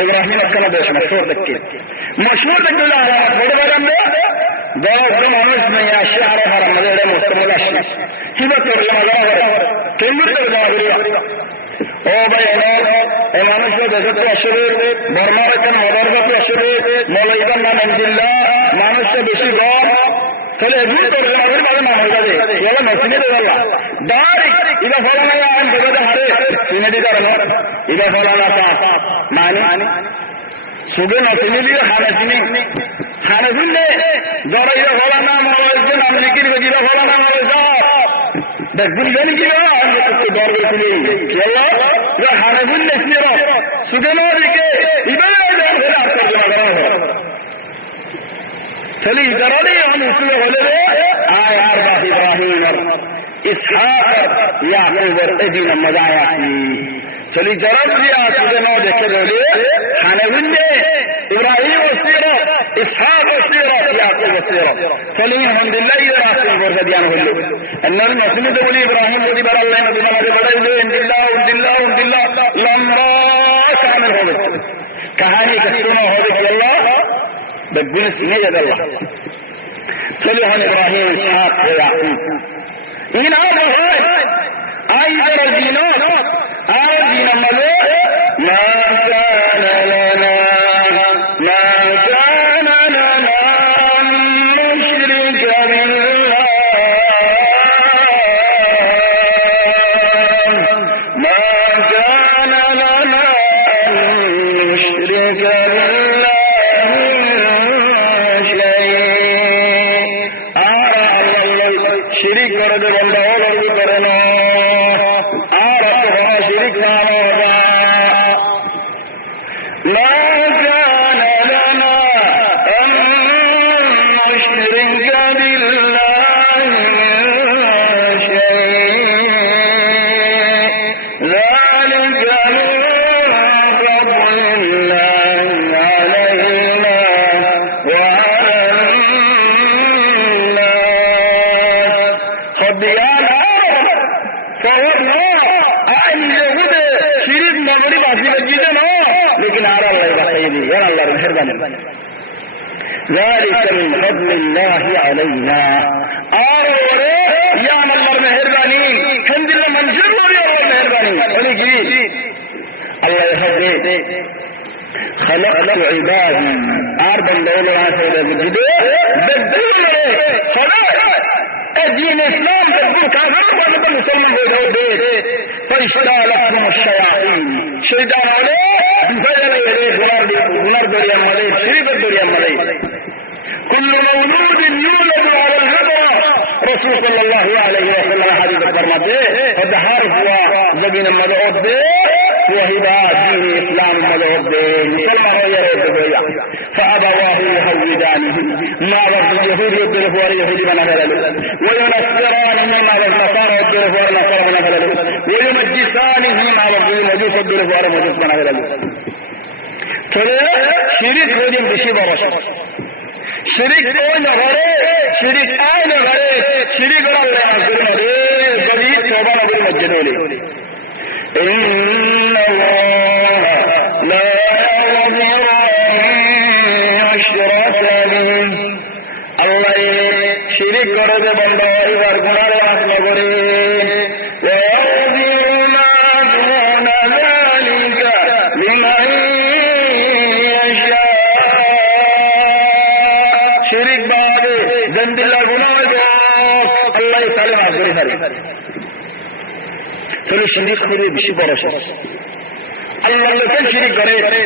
إبراهيم كما بيش مشهور بكين مشهور بكين لا علامات بڑے بڑے دو মানুষ নেই আসে আরে হার আমাদের এটা মোস্তমল আসে কিবা করলাম আলাদা কেমন করে দেওয়া করিবা ও ভাই এই মানুষের দেশে তো আসবে বর্মার এখন মদারগাতে আসবে মলাইকার নাম আলহামদুলিল্লাহ মানুষটা বেশি গড় তাহলে এগুলো করলে আমাদের কাছে নাম হয়ে যাবে এগুলো মেশিনে দেওয়া ডাইরেক্ট এটা ফলানা আইন বোঝাতে হারে চিনে দিতে পারো এটা ফলানা তা মানে সুগে না চিনে দিয়ে হারাচিনি হারাচিনে ধরো এটা ফলানা মলাইকে নাম লিখির বেজিরা ফলানা মলাইকা দেখুন জানি কি দরবে খুলে হারাচিন দেখি সুগে না দিকে এবারে আপনার জমা করা হবে چلی ضروری ہم اس میں بولے آئے آربع ابراہیم اور اسحاق یعقوب اور ادین مزایا تھی چلی ضرور دیا سورہ نو دیکھے بولے حنوین نے ابراہیم و سیرت اسحاق و سیرت یعقوب و سیرت چلی الحمدللہ یہ راستے میں برکت دیان بولے انہوں نے مسلم تو بولی ابراہیم کو دی بر اللہ نبی ملے بڑے ہوئے الحمدللہ لمبا شامل ہو گئے کہانی کسرنا ہو گئی اللہ بقول سنية الله صلوا على إبراهيم إسحاق ويعقوب إن هذا هو أيضا الدينات أيضا ملوك ما كان لنا أن نشرك بالله ما كان لنا أن نشرك بالله শিরিক করে দেবেন করে না আর শিরিক الإسلام وضاء ما كان لنا أن نشرك بالله من شيء ذلك من فضل الله علينا وعلى الناس خديانا فوالله أعلم شريف نظري باسي بجيدنا لكن على الله بخيري يا الله بالحربان ذلك من فضل الله علينا يا الله مهربانين الحمد لله منزل يا الله مهربانين ولكن الله يخلي خلقت عبادي أربع دولة عسيرة بجده بدل خلاص الدين الإسلام تقول كافر وأنت مسلمان بجده فاشترى لكم الشياطين شيطان عليه فجل يليه غنار دريا مليه شريف الدريا مليه كل مولود يولد على الفطرة رسول صلى الله عليه وسلم حديث فرمته فدهار هو زبين مدعوت به وهبا دين إسلام مدعوت به مسلمان يريد بيا فأبواه يهودانه ما وفد يهود يدره وريهود من أغلله وينصرانه ما وفد نصارى يدره ورنصر من أغلله ويمجسانه ما وفد مجوس يدره ورمجوس من أغلله شريك وجم بشيبه رشد شريك كون غره شريك آل غره شريك الله عزيز قدير توبة نبي مجنولي إن الله لا يغفر أن يشرك به الله شريك غره بندواري ورغنار عصم غره ويغفر ما دون ذلك لمن زندلا گناہ جو اللہ تعالی معذوری داری چلو شریک خوری بشی برشس اللہ لکن شریک کرے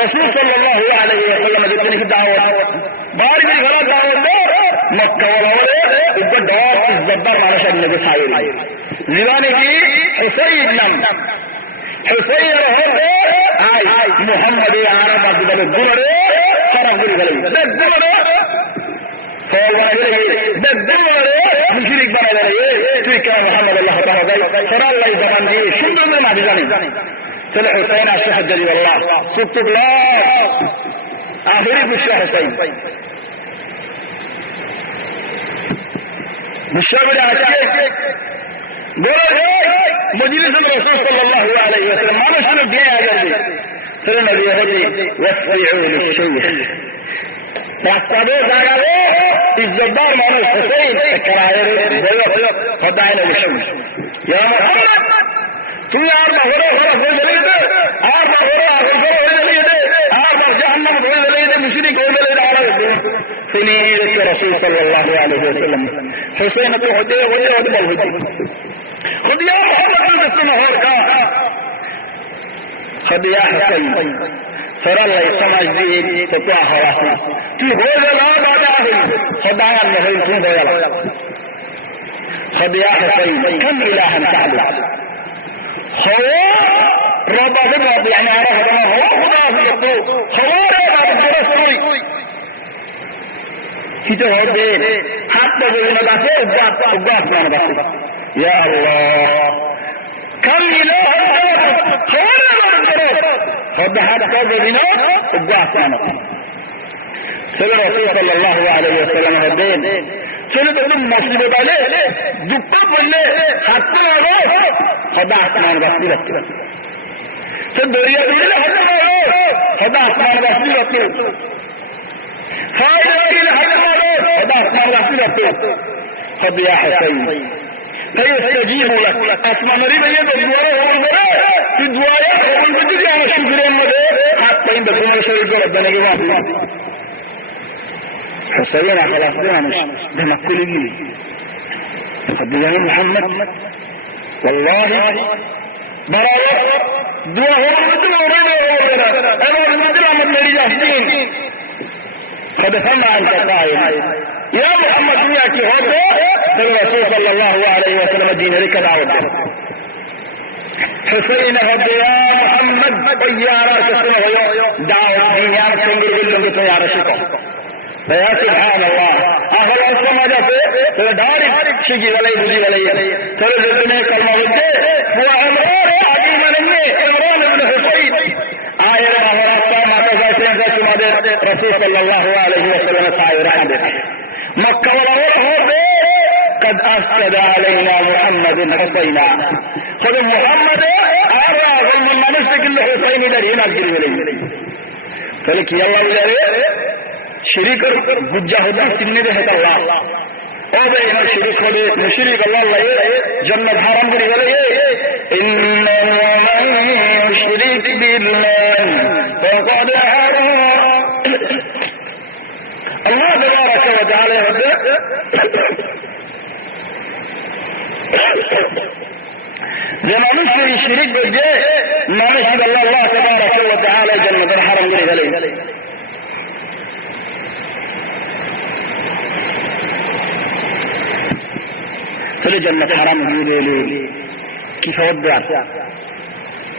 رسول صلی اللہ علیہ وسلم جتنے کی دعوت بار کی غلط دعوت دے مکہ والے اوپر دعوت عزتدار مانش النبی صاحب زیوانے کی حسین نام حسین رہے آئی محمد عرب عبد الگرے طرف گرے گرے مشرك بنا ليه تلك محمد الله تعالى ترى الله زمان دي شنو ما بيزاني طلع حسين الشيخ الجليل والله صدق لا اخري بالشيخ حسين بالشابر عشيك قولوا مجلس الرسول صلى الله عليه وسلم ما نشنو بيه يا جلبي ترى النبي يهدي وصيعوا للشيخ راستادے جاگاوے عزتدار مانوس حسین کراہے خدائے نشم یا محمد تم آر بہرے ہوئے دلیے دے آر بہرے آخر ہوئے دلیے دے آر بہ جہنم ہوئے دلیے دے مشرک ہوئے دلیے دے آرہ سنید رسول صلی اللہ علیہ وسلم حسین تو ہوتے ہوئے بل ہوتی خود یا محمد بسم محور کا خود یا حسین ترى الله سماج دي تطوع حواسنا في هو لا بعد خدايا النهي ثم بيلا خد يا حسين كم إلها تعبد هو رب الرب يعني عرف ما هو خدا في الدو هو رب الرسول كده هو ده حتى لو نبته وقاس ما نبته يا الله كم إله هو رب الرب خد حتى بنا وقاسنا سيد الرسول صلى الله عليه وسلم هدين سيد ابن مصيبة عليه دكتور بلے حتى لو خدا آسمان بستی رکھتے سيد دوريا بلے حتى لو خدا آسمان بستی رکھتے فائدہ بلے حتى لو خدا آسمان بستی رکھتے خد يا حسين فيستجيبوا لك اسمع مريبا يدو الدوارة هو البراء في الدوارة هو البدل يا الشكر يا مدى حتى عند كل شريك ربنا جواب حسين خلاص مش ده مكل لي قد يا محمد والله براء دعاء هو البدل ورده هو البراء انا البدل عمد مريد احسين قد فما انت قائل يا محمد ياتي هذا الرسول صلى الله عليه وسلم الدين لك دعوة حسين هدي يا محمد طيارة تسمى دعوة دينار تنقل بالله طيارة فيا سبحان الله أهل الصمد فدارك شجي ولي بجي ولي فلذبني كالمغدي هو عمران عظيما مني عمران بن حسين آية أهل الصمد فاسين فاسمد رسول صلى الله عليه وسلم سعير حدث مكة والأول قد أفسد علينا محمد حسينا خذ محمد أرى ظلم المنسك اللي حسين درين أجري ولي فلك يلا ولي شريك بجاهدان سنة ده الله او بين شريك ولي مشرك الله جنة حرام بني ولي إنه من يشرك بالله فقد حرام الله تبارك وتعالى لما نشر الشريك بالجاه ما نشهد الله تبارك وتعالى جنة الحرام بني ولي فلجنة حرام يقولوا كيف ودع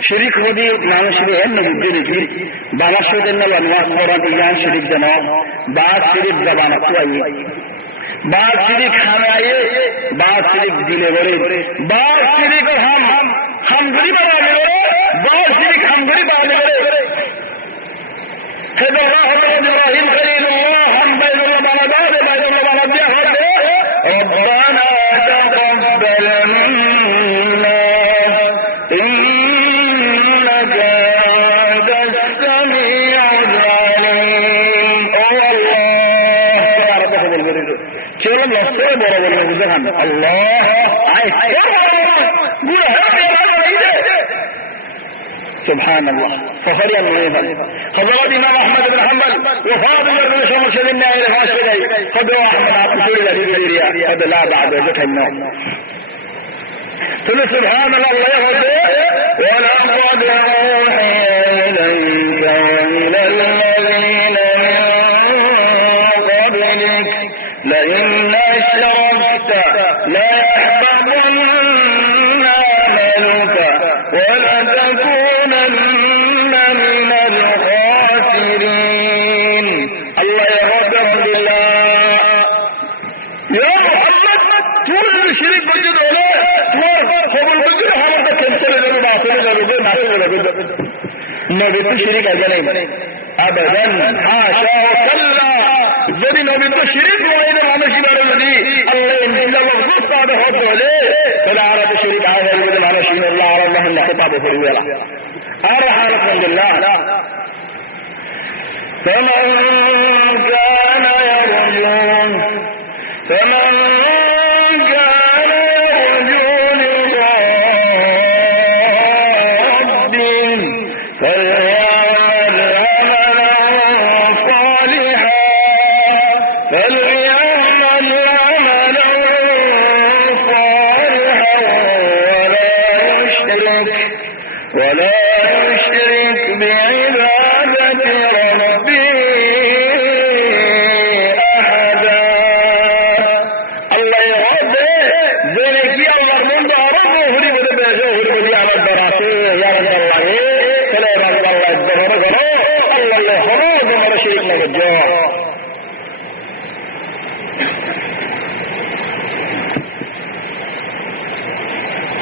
شريك ودي نعم شريك أنه بجري بانا شد إنه وانواس مراد إيان شريك جنا بعد شريك زبانة توي بعد شريك خناية بعد شريك دليوري بعد شريك هم غريب على بعد شريك هم غريب على هذا الله من إبراهيم خليل الله هم بين الله بلد بين الله بلد ربنا تقبل منا إنك أنت السميع العليم الله يا رب خذ البرد كلام لصيب ورب المزهم الله عايز قول سبحان الله فخري المنيفة حضرات إمام أحمد بن حنبل وفاضل بن شمر شدنا إلى فاشدي قدوا أحمد عبد سوري ذي بريريا قد لا بعد ذلك النوم ثم سبحان الله يهدي ولقد أوحي إليك وإلى الذين من قبلك لئن أشركت ليحبطن عملك ولتكونن من الخاسرين الله يهدم بالله يا محمد تقول الشريك بجد ولا خبر بجد حمد كنسل له باطل له نبي الشريك أجنين أبدا حاشا وكلا ذي نبي الشريك وإذا ما نشي برمدي الله ينزل الغصب هذا حب عليه فلا عرف الشريك عاوه يبدأ ما نشي الله عرف الله إن خطابه في الولا أرحى الحمد لله فمن كان يرجون ولا يشرك بعبادة ربه أحدا الله يهدي ذلك يا الله من دارك وهري بده بيجو هري بدي عمل دراسة يا رب الله فلا رب الله الدهر الله خلاص ما شريك له الجاه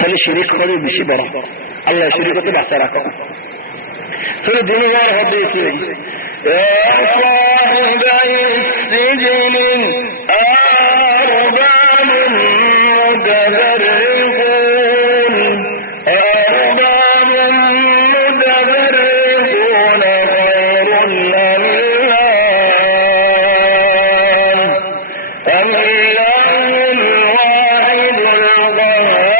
فالشريك خلي بشبره الله شريك تبع سراكم في الدنيا ربيتي يا صاحب السجن أرباب متفرقون خير لله أم الله الواحد القهار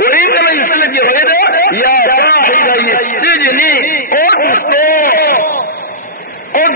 وإن لم يسلك غيره يا صاحب السجن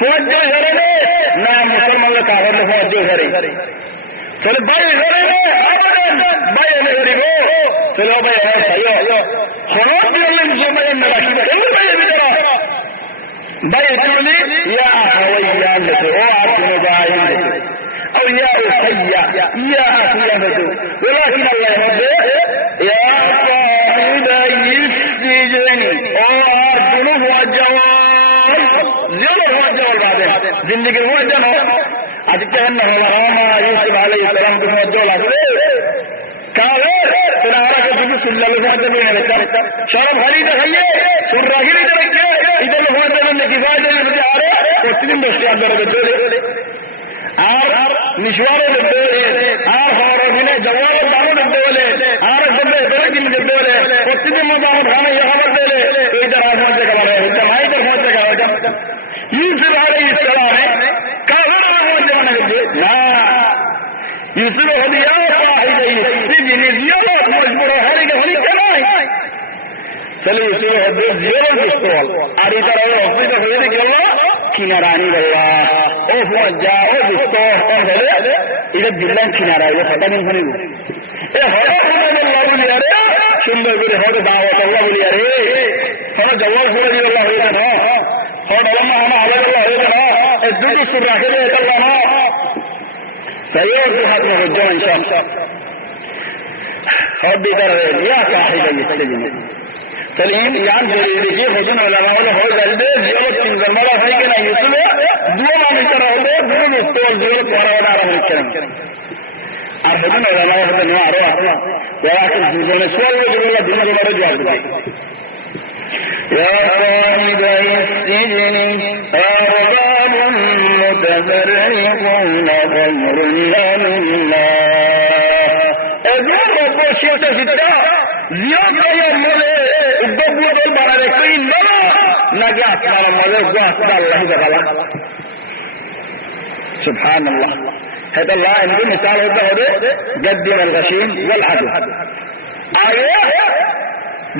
হুয়াজ্জা ঘরে না মুসলমানরা কাহলে হুয়াজ্জা ঘরে তাহলে বাইরে ঘরে বাইরে ঘরে তাহলে ভাই ভাইও হরত দিলেন সময় না রাখি বাইরে ভিতরে বাইরে তুমি ইয়া হাওয়াইয়ান ও আপনি বাইরে أو يا أخي يا أخي ولكن الله يهدي يا صاحبي السجن الجنوب والجوال الجنوب والجوال بعدين زندگی هو الجنوب أتكلم أنه رحمة يوسف عليه السلام كما الجوال كاوه تنارا كتب سلة لفوة بين لك شرف خليدة خليه سرى خليدة لك إذا لفوة بين كفاية لفجارة وتنم بشيان درجة আর নিশওয়ারে দেখতে হলে আর হরফিনে জওয়ারে দারু দেখতে হলে আর দেখতে ধরে কিন দেখতে হলে প্রত্যেকের মধ্যে আমার খানা ইয়ে খবর দিলে এইটা রাজমন্ত্রী কালাম হচ্ছে মাইকের মধ্যে কালাম ইউসুফ আলাইহিস সালাম কাফেরের মধ্যে মানে না ইউসুফ হদিয়া সাহিদে ইসিজিন জিয়ারত মজবুর হরিকে হলিকে নাই তাহলে ইউসুফ হদিয়া জিয়ারত বিস্তল আর এটা হলো অফিসে হয়ে গেল কিনারানি বল্লা ও হুয়াজ্জা ও বিস্তর কোন হলে এটা দিলাম কিনারা এটা পতা নেই শুনিব এ হঠাৎ করে বল্লা বলি আরে সুন্দর করে হঠাৎ দাওয়াত আল্লাহ বলি আরে হঠাৎ জওয়াল করে দিয়ে আল্লাহ হয়ে না হঠাৎ আল্লাহ আমার আলাদা আল্লাহ হয়ে না এই দুটো সুর রাখে দে আল্লাহ না سيئر بحضر الرجوع إن شاء الله ربي درر يا صاحب السجن سليم يعني جريدي خجن علماء له هو جلده زيوت تنزل مرة فيكنا يوسف دو ما مكرا هو دو مستوى زيوت ورا مكرا أرهدن علماء هذا نوع أروا ولكن زيوت سؤال وجب الله دين مرة جواب يا صاحب السجن أرباب متفرقون خير أم الله أجاب رب الشيطة ستة زيادة يا مولى الدبوة البركين بلا نجاة على مولى واسد الله تعالى سبحان الله هذا الله عندي مثال هذا قدم الغشيم والعدو آية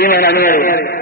إيمانا نيري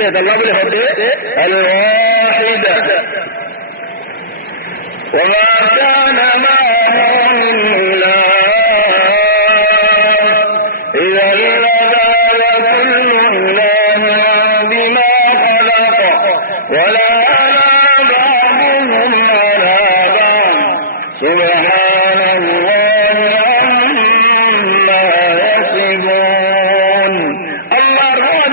الله الواحد وما كان معه من إله إذا لذهب كل إله بما خلق ولا على بعضهم على بعض سبحان الله عما يصفون الله الواحد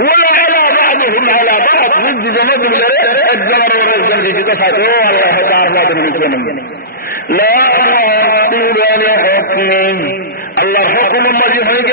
ولا على بعضهم على بعض ضد جماعة الجمر والجمر في تسعته الله تعالى تنمي لا رسول لحكم الله حكم الذي هيجي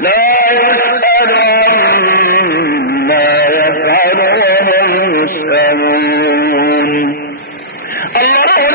لا يسأل ما يفعل وهم يسألون الله رسول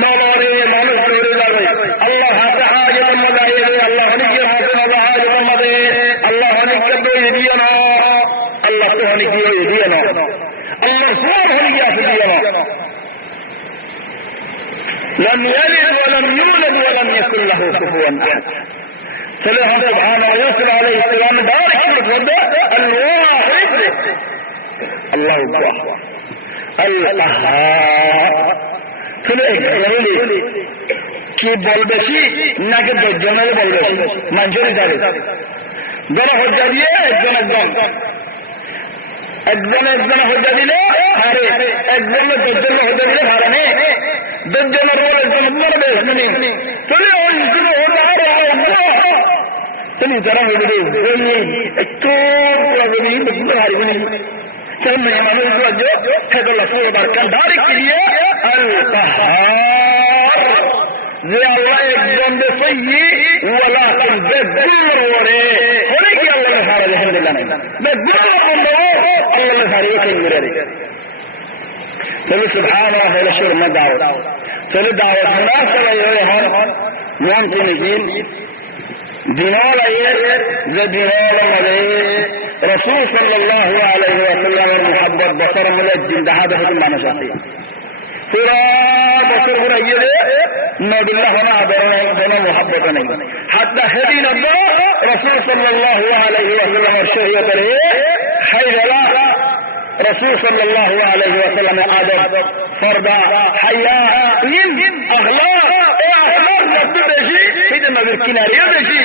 নবরে মানুষ ধরে যাবে আল্লাহ হাতে হাজত মজায়ে দে আল্লাহ অনেকের হাতে আল্লাহ হাজত মদে আল্লাহ অনেককে দিয়ে দিও না আল্লাহ তো অনেকে দিয়ে না আল্লাহ সব অনেকে আছে দিও না لم يلد ولم يولد ولم يكن له كفوا احد فله سبحانه يوسف عليه السلام دار كبر الواحد الله اكبر القهار শুনে কি বলবেছি নাকি দশজনের বলবেছি মানুষেরই যাবে যারা হজ্জা দিয়ে একজন হজ্জা দিলে হারে একজনের দশজনের হজ্জা দিলে হারে নেই দশজনের রোল একজন মরবে চলে ওই তুমি যারা হয়ে যাবে একটু হারিবনি كما يعمل الوجه هذا الأصول بركان دارك ليه القهار زي الله يقدم بصيه ولكن بذل وريه وليك الله نفعل الحمد لله بذل وريه الله نفعل يكمل فلو سبحانه وتعالى شور ما دعوة فلو دعوة مناسبة يهون ممكن يجين دينال ايه زي دينال مديه رسول صلى الله عليه وسلم المحبب بصر من الجن ده هذا حكم معنا شخصيا ترى بصر قرية نبي الله هنا هنا محبة نہیں حتى هدين الله رسول صلى الله عليه وسلم الشهية حيث لا رسول صلى الله عليه وسلم عدد فردا حياء أخلاق نبت بشي هيدا نظر كنارية بشي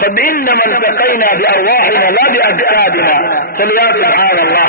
قد إنما التقينا بأرواحنا لا بأجسادنا قل يا سبحان الله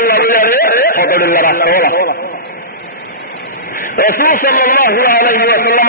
الله يرى خبر الله رسوله رسول صلى الله عليه وسلم